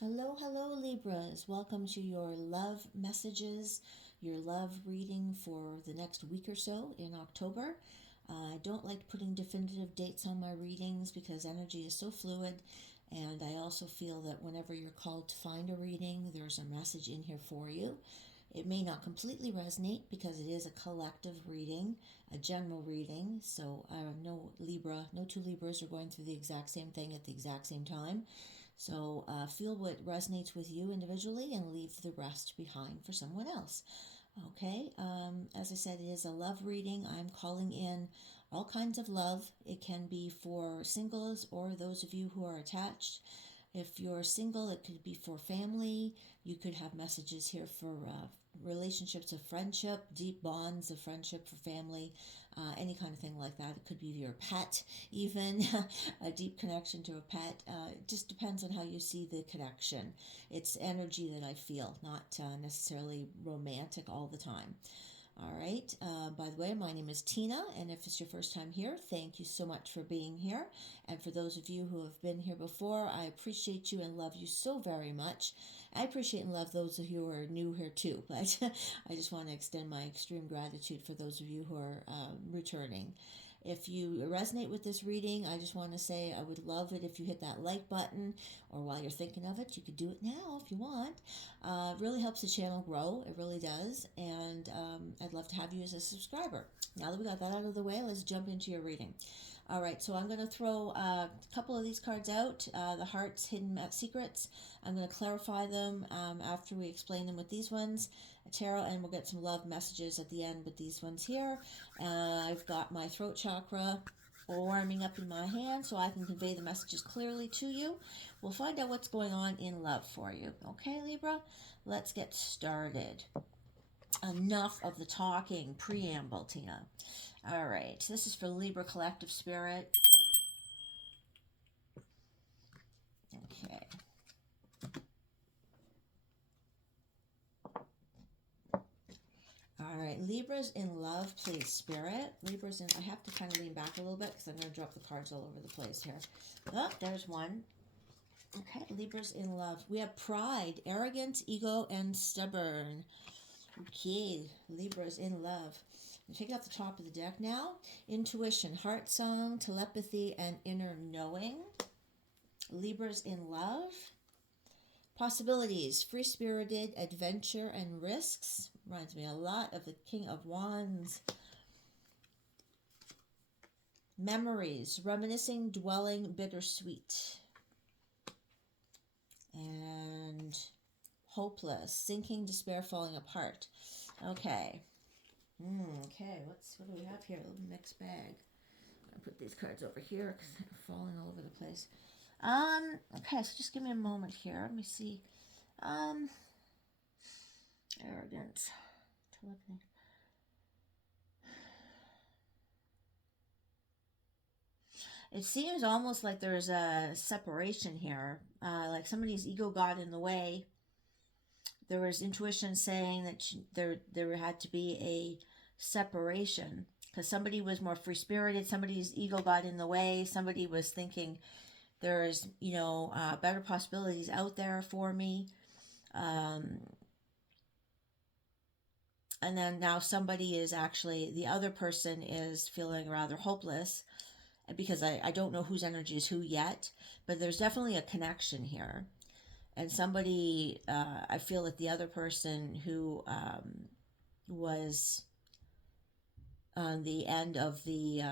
Hello, hello, Libras. Welcome to your love messages, your love reading for the next week or so in October. I don't like putting definitive dates on my readings because energy is so fluid, and I also feel that whenever you're called to find a reading, there's a message in here for you. It may not completely resonate because it is a collective reading, a general reading. So no two Libras are going through the exact same thing at the exact same time. So feel what resonates with you individually and leave the rest behind for someone else. Okay, as I said, it is a love reading. I'm calling in all kinds of love. It can be for singles or those of you who are attached. If you're single, it could be for family. You could have messages here for relationships of friendship, deep bonds of friendship for family, any kind of thing like that. It could be your pet, even a deep connection to a pet. It just depends on how you see the connection. It's energy that I feel, not necessarily romantic all the time. All right. By the way, my name is Tina, and if it's your first time here, thank you so much for being here. And for those of you who have been here before, I appreciate you and love you so very much. I appreciate and love those of you who are new here too, but I just want to extend my extreme gratitude for those of you who are returning. If you resonate with this reading, I just want to say I would love it if you hit that like button, or while you're thinking of it, you could do it now if you want. It really helps the channel grow. It really does. And I'd love to have you as a subscriber. Now that we got that out of the way, let's jump into your reading. All right, so I'm going to throw a couple of these cards out, the Hearts, Hidden Secrets. I'm going to clarify them after we explain them with these ones, tarot, and we'll get some love messages at the end with these ones here. I've got my throat chakra warming up in my hand so I can convey the messages clearly to you. We'll find out what's going on in love for you. Okay, Libra? Let's get started. Enough of the talking preamble, Tina. All right, this is for Libra Collective Spirit. Okay. All right, Libras in love, please, Spirit. Libras in, I have to kind of lean back a little bit because I'm going to drop the cards all over the place here. Oh, there's one. Okay, Libras in love. We have pride, arrogance, ego, and stubborn. Okay, Libras in love. I'm taking off the top of the deck now. Intuition, heart song, telepathy, and inner knowing. Libras in love. Possibilities, free-spirited, adventure, and risks. Reminds me a lot of the King of Wands. Memories, reminiscing, dwelling, bittersweet. And hopeless, sinking, despair, falling apart. Okay. Okay, what do we have here? A little mixed bag. I'm gonna put these cards over here because they're falling all over the place. Okay, so just give me a moment here. Let me see. Arrogance. It seems almost like there's a separation here. Like somebody's ego got in the way. There was intuition saying that there had to be a separation because somebody was more free spirited. Somebody's ego got in the way. Somebody was thinking there's better possibilities out there for me. And then now somebody is actually, the other person is feeling rather hopeless because I don't know whose energy is who yet, but there's definitely a connection here. And somebody, I feel that the other person who was on the end of the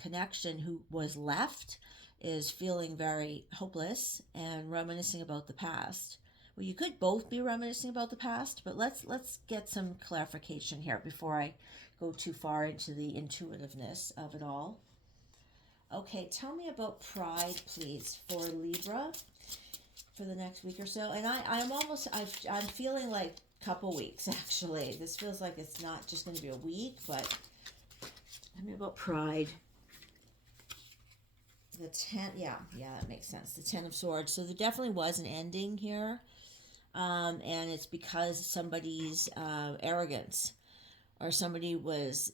connection, who was left, is feeling very hopeless and reminiscing about the past. Well, you could both be reminiscing about the past, but let's get some clarification here before I go too far into the intuitiveness of it all. Okay, tell me about pride, please, for Libra for the next week or so. And I'm feeling like a couple weeks, actually. This feels like it's not just going to be a week, but tell me about pride. The 10, yeah, that makes sense. The 10 of Swords. So there definitely was an ending here. And it's because somebody's arrogance or somebody was,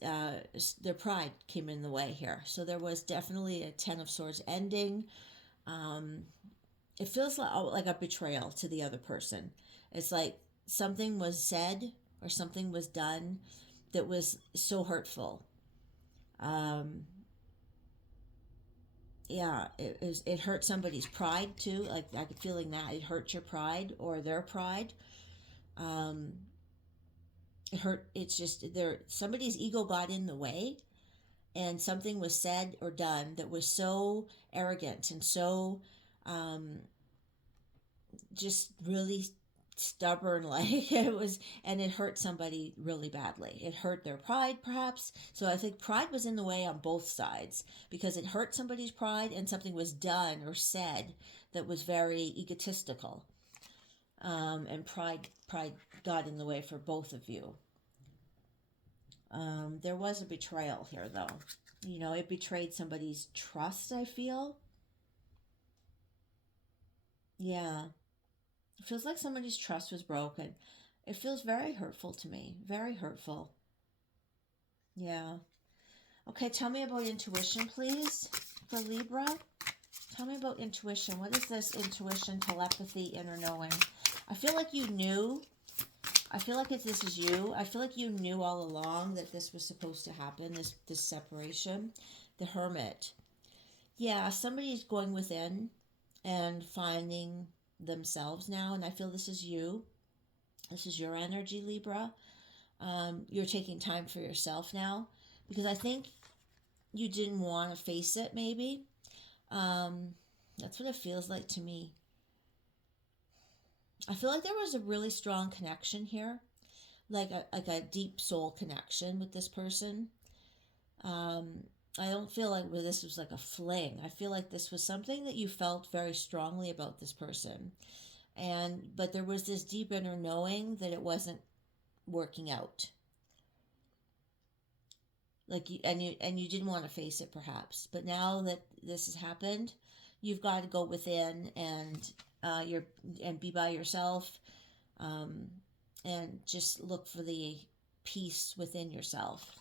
their pride came in the way here. So there was definitely a 10 of Swords ending. it feels like a betrayal to the other person. It's like something was said or something was done that was so hurtful. Um, yeah, it hurt somebody's pride too. Like I could feeling that it hurt your pride or their pride. Um, it hurt. It's just there. Somebody's ego got in the way, and something was said or done that was so arrogant and so um, just really stubborn, like it was, and it hurt somebody really badly. It hurt their pride perhaps. So I think pride was in the way on both sides, because it hurt somebody's pride and something was done or said that was very egotistical. And pride got in the way for both of you. There was a betrayal here though. You know, it betrayed somebody's trust, I feel. Yeah. It feels like somebody's trust was broken. It feels very hurtful to me. Very hurtful. Yeah. Okay, tell me about intuition, please, for Libra. Tell me about intuition. What is this intuition, telepathy, inner knowing? I feel like you knew. I feel like this is you. I feel like you knew all along that this was supposed to happen, this separation. The Hermit. Yeah, somebody's going within and finding themselves now, and I feel this is you. This is your energy, Libra. You're taking time for yourself now, because I think you didn't want to face it, maybe. That's what it feels like to me. I feel like there was a really strong connection here, like a deep soul connection with this person. Um, I don't feel like this was like a fling. I feel like this was something that you felt very strongly about this person, but there was this deep inner knowing that it wasn't working out. Like you didn't want to face it perhaps, but now that this has happened, you've got to go within and you're and be by yourself, um, and just look for the peace within yourself.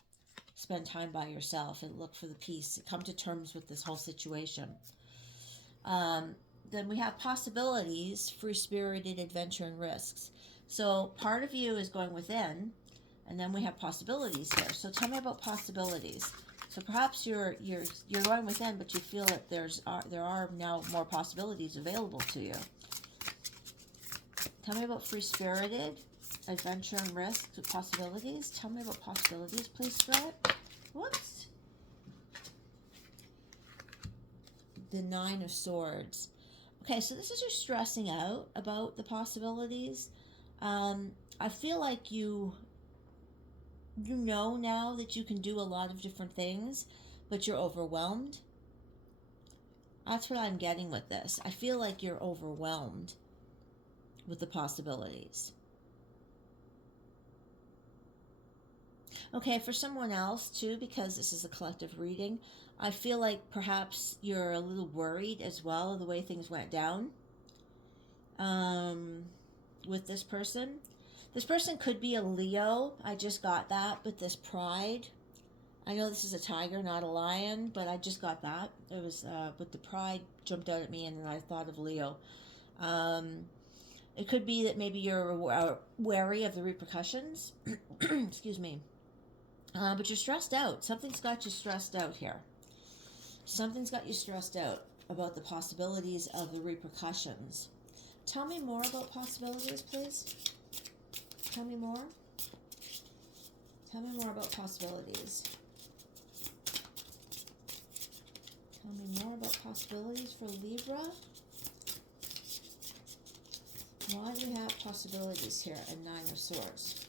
Spend time by yourself and look for the peace. Come to terms with this whole situation. Um, then we have possibilities, free spirited adventure and risks. So part of you is going within, and then we have possibilities here. So tell me about possibilities. So perhaps you're going within, but you feel that there are now more possibilities available to you. Tell me about free spirited adventure and risk to possibilities. Tell me about possibilities, please, Spirit. Whoops. The Nine of Swords. Okay, so this is you stressing out about the possibilities. I feel like you know now that you can do a lot of different things, but you're overwhelmed. That's what I'm getting with this. I feel like you're overwhelmed with the possibilities. Okay, for someone else too, because this is a collective reading, I feel like perhaps you're a little worried as well of the way things went down with this person. This person could be a Leo. I just got that, but this pride. I know this is a tiger, not a lion, but I just got that. It was, but the pride jumped out at me, and then I thought of Leo. It could be that maybe you're wary of the repercussions. Excuse me. But you're stressed out. Something's got you stressed out here. Something's got you stressed out about the possibilities of the repercussions. Tell me more about possibilities, please. Tell me more. Tell me more about possibilities. Tell me more about possibilities for Libra. Why do we have possibilities here and Nine of Swords?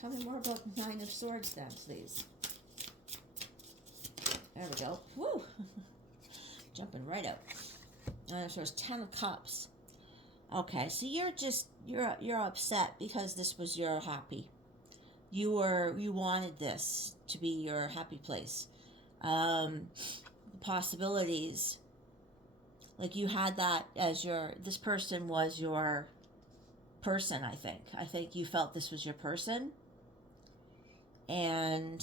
Tell me more about Nine of Swords then, please. There we go. Woo! Jumping right out. Nine of Swords, Ten of Cups. Okay, so you're upset because this was your happy. You wanted this to be your happy place. Possibilities. Like you had that as this person was your person, I think. I think you felt this was your person. And,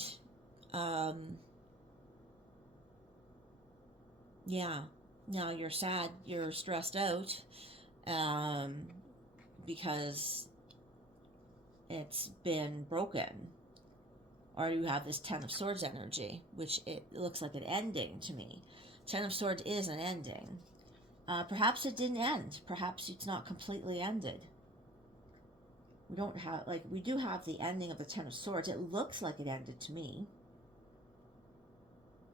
yeah. Now you're sad, you're stressed out, um, because it's been broken. Or you have this Ten of Swords energy, which it looks like an ending to me. Ten of Swords is an ending. Perhaps it didn't end. Perhaps it's not completely ended. We don't have, like, we do have the ending of the Ten of Swords. It looks like it ended to me.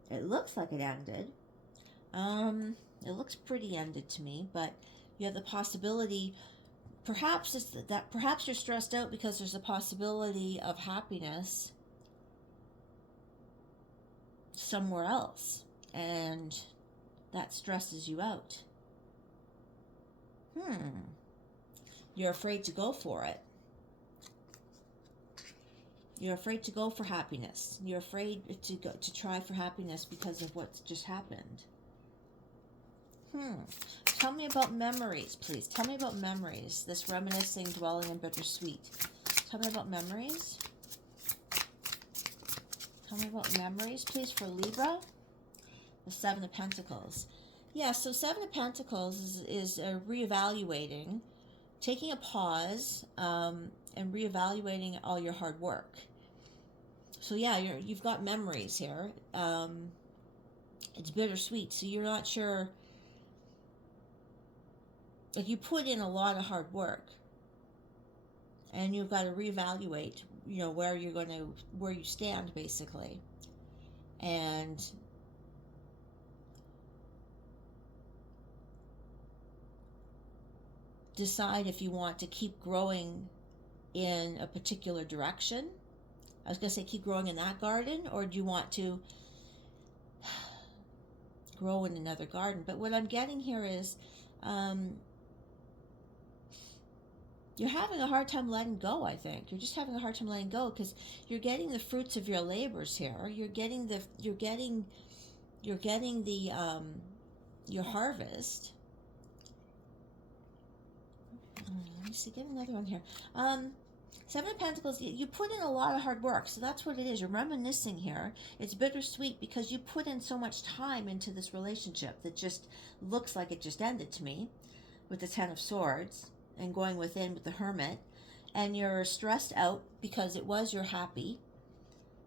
It looks like it ended. It looks pretty ended to me, but you have the possibility. Perhaps it's that. Perhaps you're stressed out because there's a possibility of happiness somewhere else, and that stresses you out. You're afraid to go for it. You're afraid to go for happiness. You're afraid to try for happiness because of what's just happened. Tell me about memories, please. Tell me about memories. This reminiscing, dwelling, and bittersweet. Tell me about memories. Tell me about memories, please, for Libra. The Seven of Pentacles. Yeah, so Seven of Pentacles is reevaluating, taking a pause, and reevaluating all your hard work. So yeah, you've got memories here. It's bittersweet, so you're not sure. Like, you put in a lot of hard work, and you've got to reevaluate, where you stand, basically, and decide if you want to keep growing in a particular direction. I was going to say keep growing in that garden, or do you want to grow in another garden? But what I'm getting here is you're having a hard time letting go, I think. You're just having a hard time letting go because you're getting the fruits of your labors here. You're getting your harvest. Let me see, get another one here. Seven of Pentacles, you put in a lot of hard work, so that's what it is. You're reminiscing here. It's bittersweet because you put in so much time into this relationship that just looks like it just ended to me with the Ten of Swords and going within with the Hermit. And you're stressed out because it was your happy.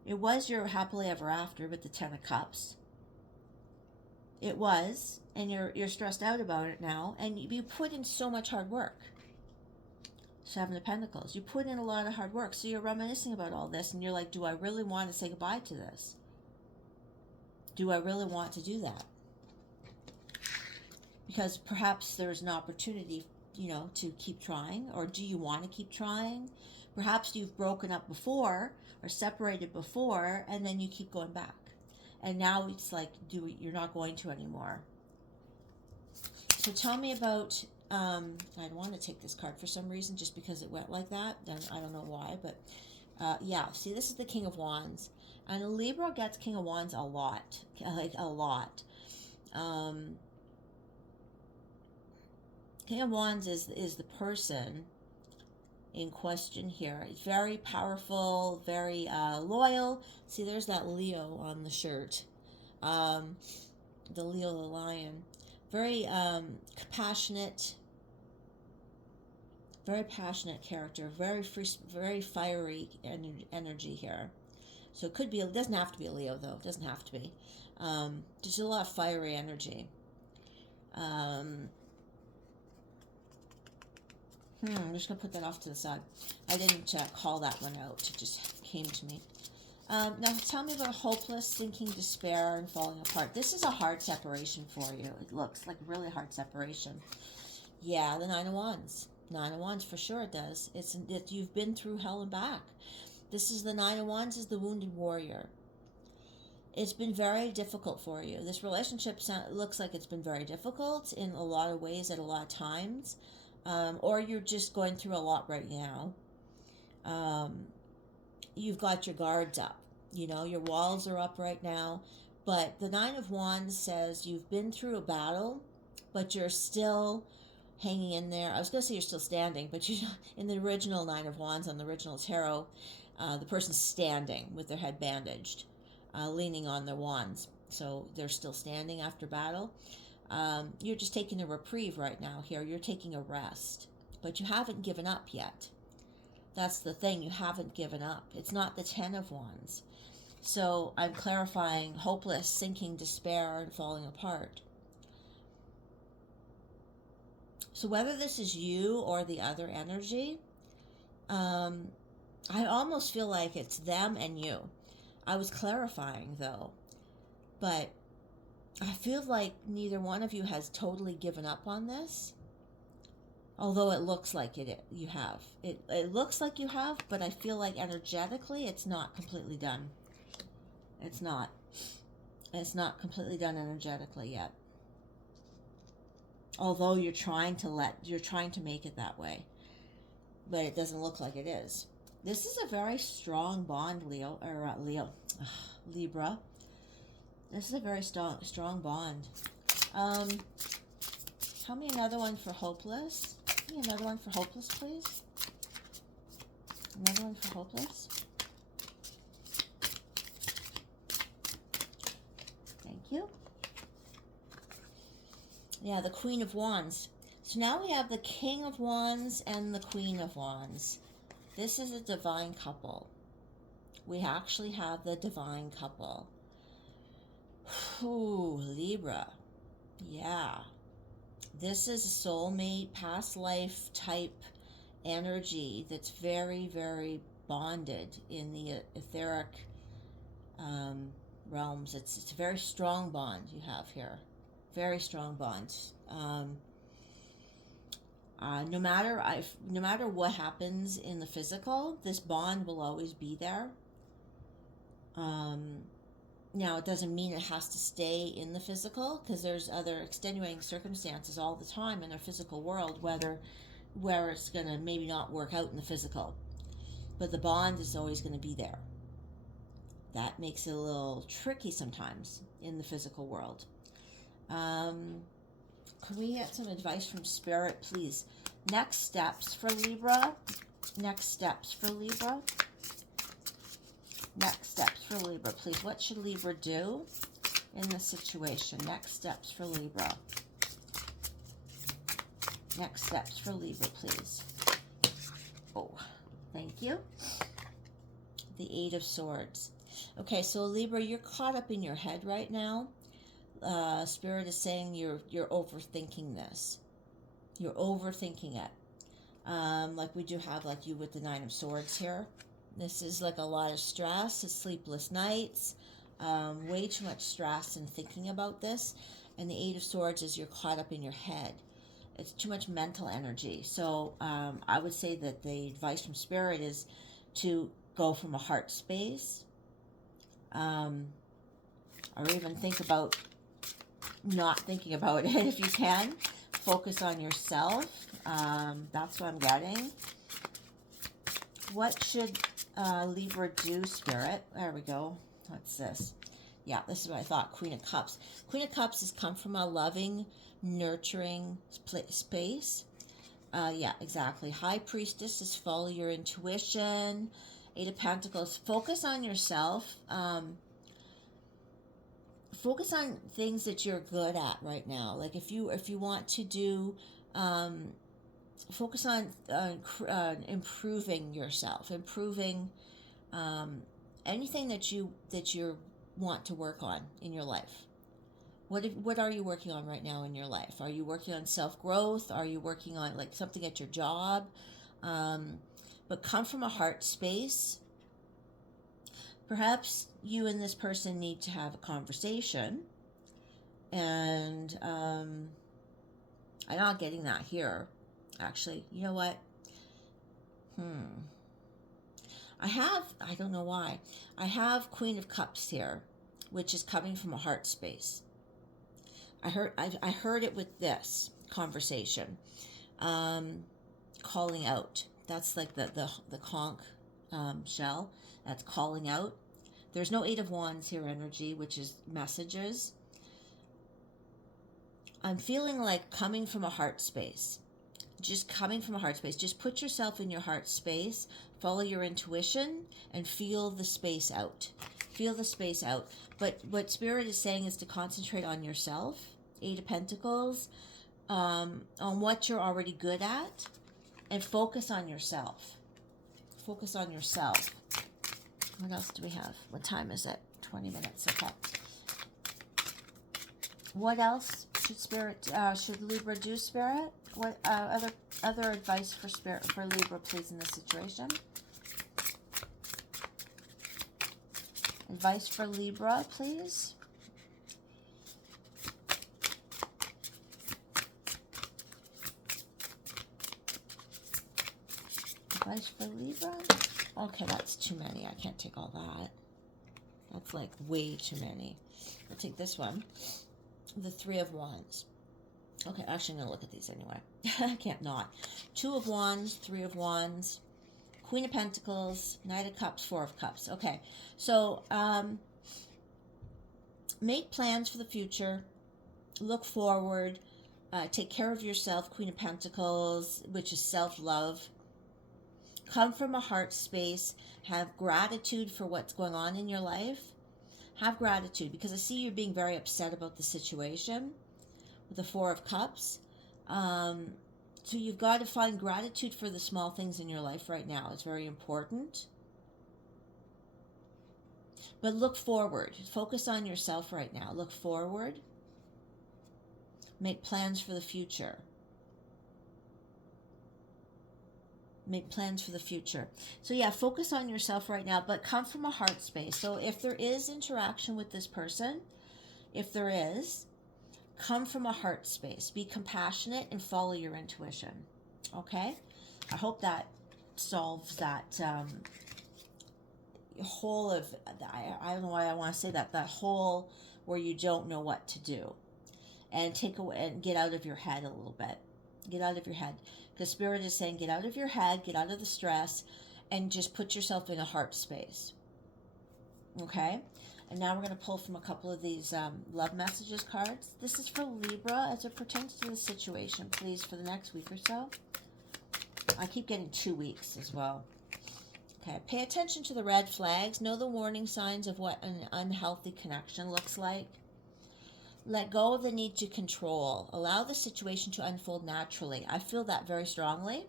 It was your happily ever after with the Ten of Cups. It was, and you're stressed out about it now, and you put in so much hard work. Seven of Pentacles. You put in a lot of hard work, so you're reminiscing about all this, and you're like, do I really want to say goodbye to this? Do I really want to do that? Because perhaps there's an opportunity, to keep trying, or do you want to keep trying? Perhaps you've broken up before or separated before, and then you keep going back. And now it's like, you're not going to anymore. So tell me about, I want to take this card for some reason, just because it went like that. And I don't know why, but yeah. See, this is the King of Wands. And Libra gets King of Wands a lot. Like, a lot. King of Wands is the person in question here. It's very powerful, very loyal. See, there's that Leo on the shirt. The Leo the lion. Very passionate character. Very free, very fiery energy here. So it could be. It doesn't have to be a Leo, though. It doesn't have to be. Just a lot of fiery energy. I'm just going to put that off to the side. I didn't call that one out. It just came to me. Now tell me about hopeless, sinking, despair, and falling apart. This is a hard separation for you. It looks like a really hard separation. Yeah, the Nine of Wands. Nine of Wands, for sure it does. It's you've been through hell and back. This is the Nine of Wands is the wounded warrior. It's been very difficult for you. This relationship looks like it's been very difficult in a lot of ways at a lot of times. Or you're just going through a lot right now. You've got your guards up. Your walls are up right now. But the Nine of Wands says you've been through a battle, but you're still hanging in there. I was going to say you're still standing, but in the original Nine of Wands, on the original tarot, the person's standing with their head bandaged, leaning on their wands. So they're still standing after battle. You're just taking a reprieve right now here. You're taking a rest. But you haven't given up yet. That's the thing. You haven't given up. It's not the Ten of Wands. So I'm clarifying hopeless, sinking, despair, and falling apart. So whether this is you or the other energy, I almost feel like it's them and you. I was clarifying though, but I feel like neither one of you has totally given up on this. Although it looks like you have. It looks like you have, but I feel like energetically it's not completely done. It's not. It's not completely done energetically yet. Although you're trying to make it that way. But it doesn't look like it is. This is a very strong bond, Libra. This is a very strong bond. Tell me another one for hopeless. Give me another one for hopeless, please. Another one for hopeless. Thank you. Yeah, the Queen of Wands. So now we have the King of Wands and the Queen of Wands. This is a divine couple. We actually have the divine couple. Ooh, Libra. Yeah. This is a soulmate, past life type energy that's very, very bonded in the etheric realms. It's a very strong bond you have here. Very strong bond. No matter what happens in the physical, this bond will always be there. Now, it doesn't mean it has to stay in the physical, because there's other extenuating circumstances all the time in our physical world, where it's going to maybe not work out in the physical. But the bond is always going to be there. That makes it a little tricky sometimes in the physical world. Can we get some advice from Spirit, please? Next steps for Libra. Next steps for Libra. Next steps for Libra, please. What should Libra do in this situation? Next steps for Libra. Next steps for Libra, please. Oh, thank you. The Eight of Swords. Okay, so Libra, you're caught up in your head right now. Spirit is saying you're overthinking this. You're overthinking it. Like we do have like you with the Nine of Swords here. This is like a lot of stress, sleepless nights, way too much stress and thinking about this. And the Eight of Swords is you're caught up in your head. It's too much mental energy. So I would say that the advice from Spirit is to go from a heart space, or even think about not thinking about it if you can. Focus on yourself. That's what I'm getting. What should Libra do, Spirit? There we go. What's this? Yeah, this is what I thought. Queen of Cups. Queen of Cups has come from a loving, nurturing space. Yeah, exactly. High Priestess is follow your intuition. Eight of Pentacles. Focus on yourself. Focus on things that you're good at right now. Like if you want to do, focus on improving yourself, improving anything that you want to work on in your life. What are you working on right now in your life? Are you working on self-growth? Are you working on like something at your job? But come from a heart space. Perhaps you and this person need to have a conversation. And I'm not getting that here. Actually, you know what? I don't know why. I have Queen of Cups here, which is coming from a heart space. I heard it with this conversation. Calling out. That's like the conch shell. That's calling out. There's no Eight of Wands here energy, which is messages. I'm feeling like coming from a heart space. Just coming from a heart space. Just put yourself in your heart space, follow your intuition, and feel the space out. Feel the space out. But what Spirit is saying is to concentrate on yourself. Eight of Pentacles, on what you're already good at, and focus on yourself. Focus on yourself. What else do we have? What time is it? 20 minutes. Okay. What else should should Libra do, Spirit? What other advice for Spirit for Libra, please, in this situation? Advice for Libra, please. Advice for Libra? Okay, that's too many. I can't take all that. That's like way too many. I'll take this one. The Three of Wands. Okay, actually, I'm going to look at these anyway. I can't not. Two of Wands, Three of Wands, Queen of Pentacles, Knight of Cups, Four of Cups. Okay, so make plans for the future. Look forward. Take care of yourself, Queen of Pentacles, which is self-love. Come from a heart space. Have gratitude for what's going on in your life. Have gratitude, because I see you're being very upset about the situation with the Four of Cups. So you've got to find gratitude for the small things in your life right now. It's very important. But look forward. Focus on yourself right now. Look forward. Make plans for the future. Make plans for the future. So yeah, focus on yourself right now, but come from a heart space. So if there is interaction with this person, if there is, come from a heart space. Be compassionate and follow your intuition. Okay? I hope that solves that whole of, I don't know why I want to say that whole where you don't know what to do. And take away and get out of your head a little bit. Get out of your head. Because Spirit is saying get out of your head, get out of the stress, and just put yourself in a heart space. Okay? And now we're going to pull from a couple of these love messages cards. This is for Libra as it pertains to the situation, please, for the next week or so. I keep getting 2 weeks as well. Okay, pay attention to the red flags. Know the warning signs of what an unhealthy connection looks like. Let go of the need to control. Allow the situation to unfold naturally. I feel that very strongly.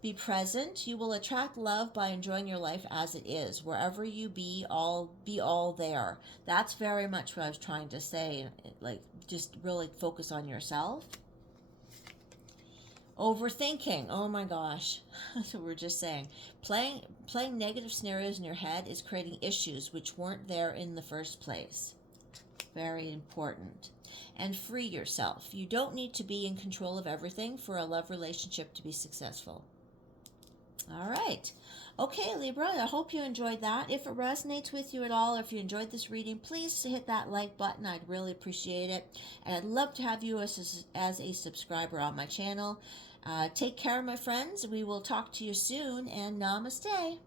Be present. You will attract love by enjoying your life as it is. Wherever you be all there. That's very much what I was trying to say. Like, just really focus on yourself. Overthinking. Oh my gosh. That's what we're just saying. Playing negative scenarios in your head is creating issues which weren't there in the first place. Very important. And free yourself. You don't need to be in control of everything for a love relationship to be successful. All right. Okay, Libra, I hope you enjoyed that. If it resonates with you at all, or if you enjoyed this reading, please hit that like button. I'd really appreciate it. And I'd love to have you as a subscriber on my channel. Take care, my friends. We will talk to you soon, and namaste.